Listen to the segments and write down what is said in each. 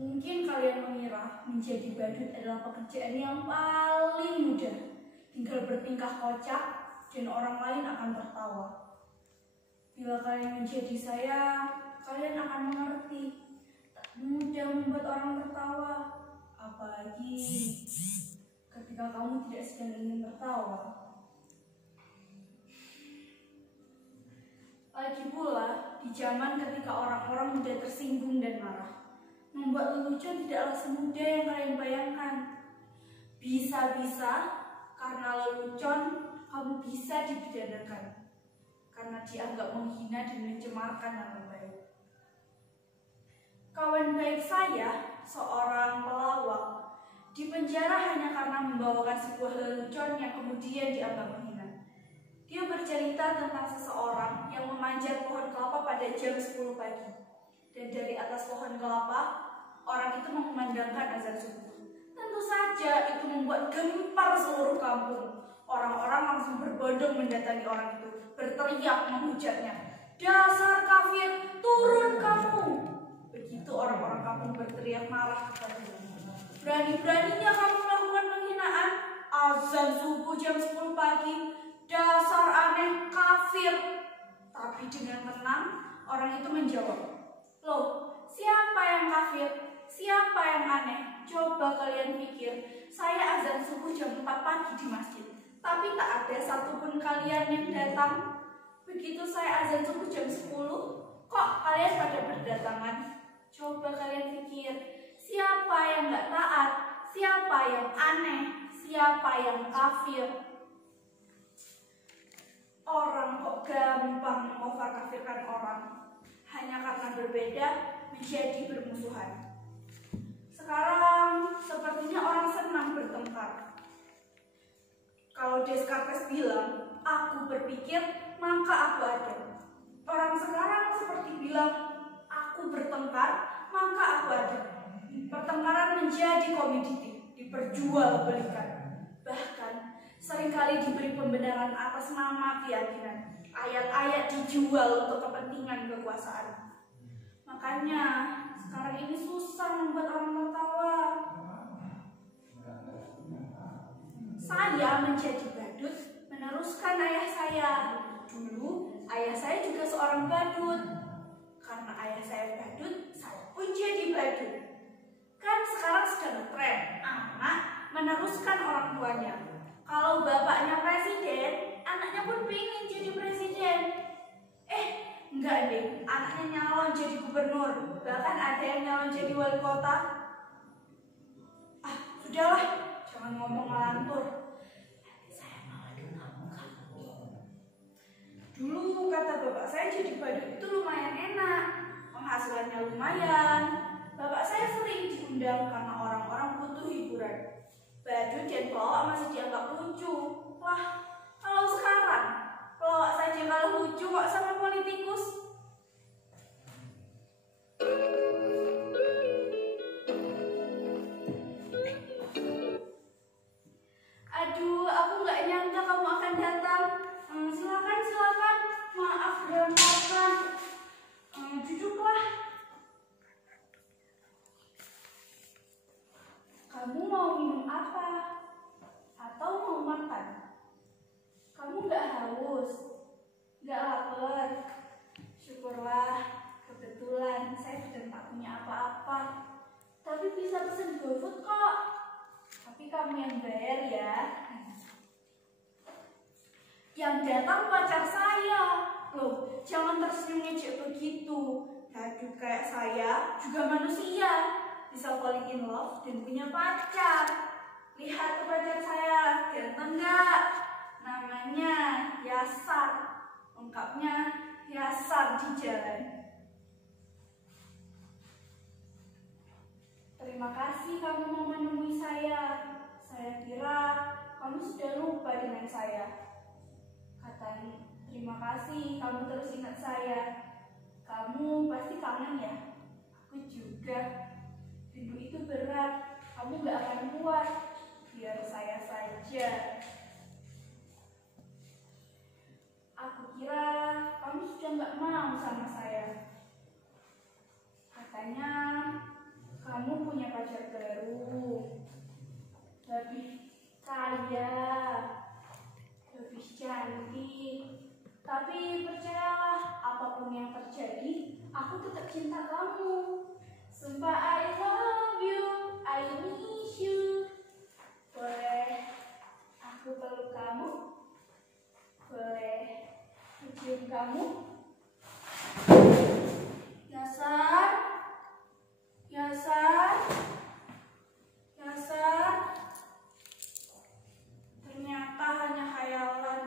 Mungkin kalian mengira menjadi badut adalah pekerjaan yang paling mudah. Tinggal bertingkah kocak dan orang lain akan tertawa. Bila kalian menjadi saya, kalian akan mengerti. Tak mudah membuat orang tertawa, apalagi ketika kamu tidak sedang ingin tertawa. Lagi pula, di zaman ketika orang-orang mudah tersinggung dan marah, membuat lelucon tidaklah semudah yang kalian bayangkan. Bisa-bisa karena lelucon, kamu bisa dipidanakan karena dianggap menghina dan mencemarkan nama baik. Kawan baik saya, seorang pelawak, dipenjara hanya karena membawakan sebuah lelucon yang kemudian dianggap menghina. Dia bercerita tentang seseorang yang memanjat pohon kelapa pada jam 10 pagi. Dan dari atas pohon kelapa, orang itu mengumandangkan azan subuh. Tentu saja itu membuat gempar seluruh kampung. Orang-orang langsung berbondong mendatangi orang itu, berteriak menghujatnya. Dasar kafir, turun kamu! Begitu orang-orang kampung berteriak marah kepadanya. Berani-beraninya kamu melakukan penghinaan? Azan subuh jam 10 pagi, dasar aneh kafir. Tapi dengan tenang, orang itu menjawab, loh, siapa yang kafir? Siapa yang aneh? Coba kalian pikir, saya azan subuh jam 4 pagi di masjid, tapi tak ada satupun kalian yang datang. Begitu saya azan subuh jam 10, kok kalian pada berdatangan? Coba kalian pikir, siapa yang gak taat? Siapa yang aneh? Siapa yang kafir? Orang kok gampang mengkafirkan orang hanya karena berbeda menjadi bermusuhan. Sekarang sepertinya orang senang bertengkar. Kalau Descartes bilang, aku berpikir maka aku ada. Orang sekarang seperti bilang, aku bertengkar maka aku ada. Pertengkaran menjadi komoditi, diperjualbelikan. Bahkan seringkali diberi pembenaran atas nama keyakinan. Ayat-ayat dijual untuk kepentingan kekuasaan. Makanya sekarang ini susah membuat orang tertawa. Saya menjadi badut meneruskan ayah saya. Dulu ayah saya juga seorang badut. Karena ayah saya badut, saya pun jadi badut. Kan sekarang sedang tren anak meneruskan orang tuanya. Kalau bapaknya presiden, anaknya pun pengen jadi presiden. Enggak deh, anaknya nyalon jadi gubernur. Bahkan ada yang nyalon jadi wali kota. Sudahlah, jangan ngomong ngelantur. Nanti saya malah kenapa. Dulu kata bapak saya jadi badut itu lumayan enak. Penghasilannya lumayan. Bapak saya sering diundang karena orang-orang butuh hiburan. Badut dan pelawak masih dianggap lucu. Wah, kalau sekarang pelawak saja kalau lucu kok sama politikus. Aduh, aku nggak nyangka kamu akan datang. Silakan. Maaf berantakan. Duduklah. Kamu mau minum apa? Atau mau makan? Kamu nggak haus? Nggak lapar? Syukurlah, kebetulan saya sedang tak punya apa-apa. Tapi bisa pesen GoFood kok. Tapi kamu yang bayar ya. Yang datang pacar saya. Loh, jangan tersenyum ngejek begitu. Badut kayak saya juga manusia. Bisa falling in love dan punya pacar. Lihat ke pacar saya, ganteng nggak? Namanya Yasar. Lengkapnya Yasar di jalan. Terima kasih kamu mau menemui saya. Saya kira kamu sudah lupa dengan saya. Katanya, terima kasih kamu terus ingat saya. Kamu pasti kangen ya? Aku juga. Rindu itu berat, kamu gak akan kuat. Biar saya saja. Aku kira kamu sudah gak mau sama saya. Katanya kamu pacar baru, lebih kaya, lebih cantik. Tapi percayalah, apapun yang terjadi, aku tetap cinta kamu. Sumpah I love you, I miss you. Boleh aku peluk kamu? Boleh cium kamu? Yasar, Yasar, Yasar. Ternyata hanya khayalan,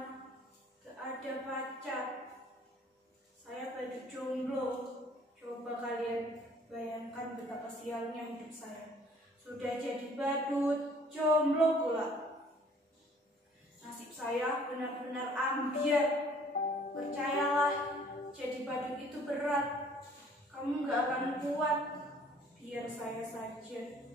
gak ada pacar. Saya badut jomblo. Coba kalian bayangkan betapa sialnya hidup saya. Sudah jadi badut, jomblo pula. Nasib saya benar-benar ambiar. Percayalah, jadi badut itu berat. Kamu gak akan kuat. Biar saya saja.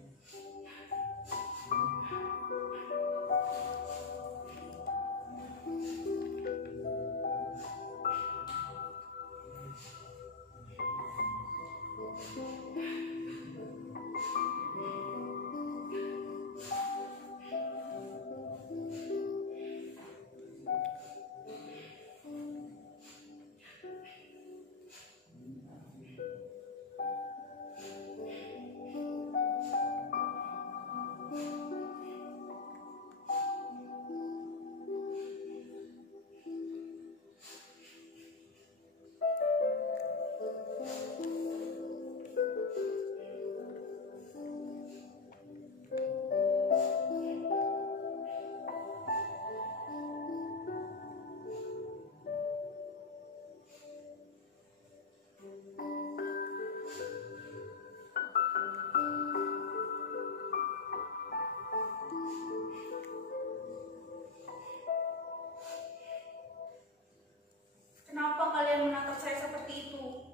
Kenapa kalian menatap saya seperti itu?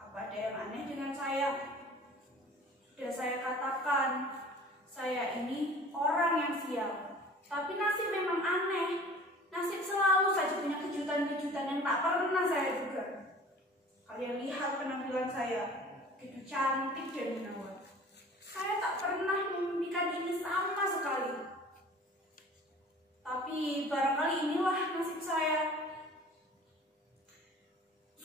Apa ada yang aneh dengan saya? Sudah saya katakan, saya ini orang yang sial. Tapi nasib memang aneh. Nasib selalu saja punya kejutan-kejutan yang tak pernah saya duga. Kalian lihat penampilan saya, begitu cantik dan menawan. Saya tak pernah memimpikan ini sama sekali. Tapi barangkali inilah nasib saya.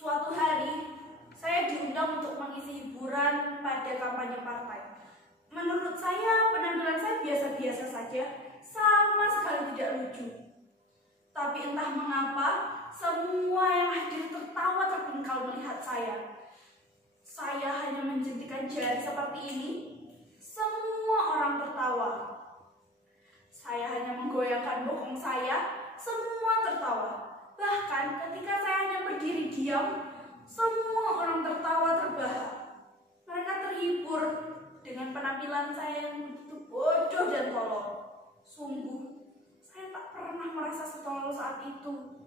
Suatu hari, saya diundang untuk mengisi hiburan pada kampanye partai. Menurut saya, penampilan saya biasa-biasa saja, sama sekali tidak lucu. Tapi entah mengapa, semua yang hadir tertawa terpingkal melihat saya. Saya hanya menjentikan jari seperti ini, semua orang tertawa. Saya hanya menggoyangkan bokong saya, semua tertawa. Bahkan ketika saya hanya berdiri diam, semua orang tertawa terbahak. Mereka terhibur dengan penampilan saya yang begitu bodoh dan tolol. Sungguh, saya tak pernah merasa setolol saat itu.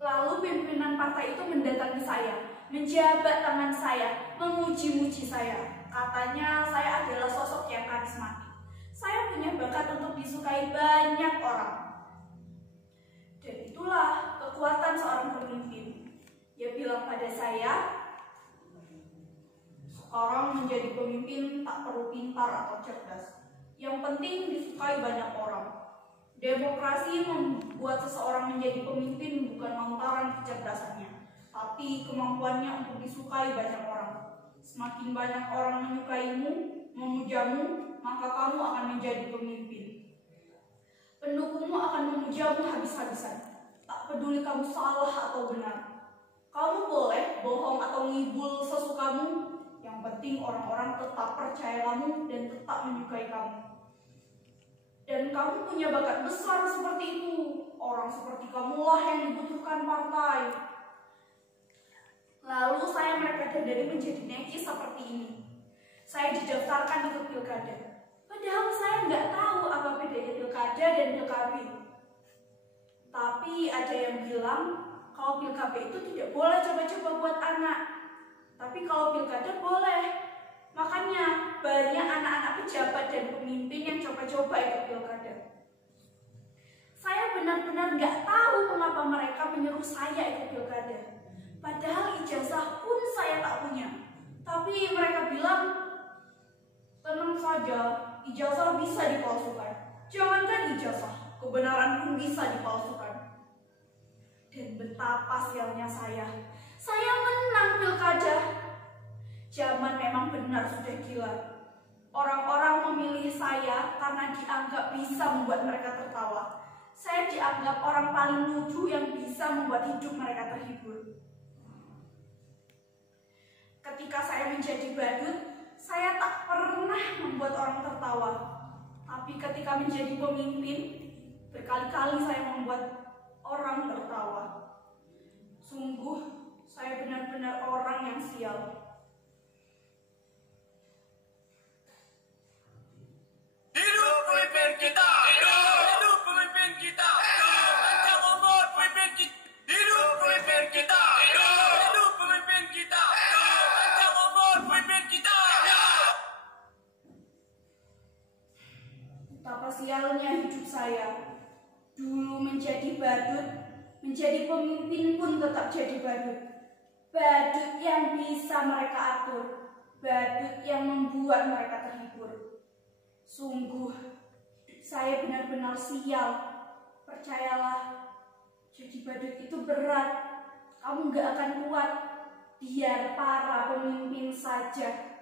Lalu pimpinan partai itu mendatangi saya, menjabat tangan saya, memuji-muji saya. Katanya saya adalah sosok yang karismatik. Saya punya bakat untuk disukai banyak orang. Dan itulah kekuatan seorang pemimpin. Dia bilang pada saya, sekarang menjadi pemimpin tak perlu pintar atau cerdas. Yang penting disukai banyak orang. Demokrasi membuat seseorang menjadi pemimpin bukan lantaran kecerdasannya, tapi kemampuannya untuk disukai banyak orang. Semakin banyak orang menyukaimu, memujamu, maka kamu akan menjadi pemimpin. Pendukungmu akan memujamu habis-habisan. Tak peduli kamu salah atau benar. Kamu boleh bohong atau ngibul sesukamu. Yang penting orang-orang tetap percaya kamu dan tetap menyukai kamu. Dan kamu punya bakat besar seperti itu. Orang seperti kamulah yang dibutuhkan partai. Lalu saya mereka dari menjadi necis seperti ini. Saya didaftarkan ikut pilkada. Padahal saya nggak tahu apa bedanya pilkada dan PKB. Tapi ada yang bilang kalau PKB itu tidak boleh coba-coba buat anak. Tapi kalau pilkada boleh. Makanya banyak anak-anak pejabat dan pemimpin yang coba-coba ikut pilkada. Saya benar-benar nggak tahu mengapa mereka menyuruh saya ikut pilkada. Padahal ijazah pun saya tak punya. Tapi mereka bisa dipalsukan. Jangankan ijazah, kebenaran pun bisa dipalsukan. Dan betapa sialnya saya menang pilkada. Zaman memang benar sudah gila. Orang-orang memilih saya karena dianggap bisa membuat mereka tertawa. Saya dianggap orang paling lucu yang bisa membuat hidup mereka terhibur. Ketika saya menjadi badut, saya tak pernah membuat orang tertawa. Tapi ketika menjadi pemimpin, berkali-kali saya membuat orang tertawa. Sungguh, saya benar-benar orang yang sial. Hidup pemimpin kita! Hidup pemimpin kita! Panjang umur pemimpin kita! Hidup pemimpin kita! Hidup pemimpin kita! Panjang umur pemimpin kita! Betapa sialnya hidup saya. Dulu menjadi badut, menjadi pemimpin pun tetap jadi badut. Badut yang bisa mereka atur, badut yang membuat mereka terhibur. Sungguh, saya benar-benar sial. Percayalah, jadi badut itu berat. Kamu gak akan kuat. Biar para pemimpin saja.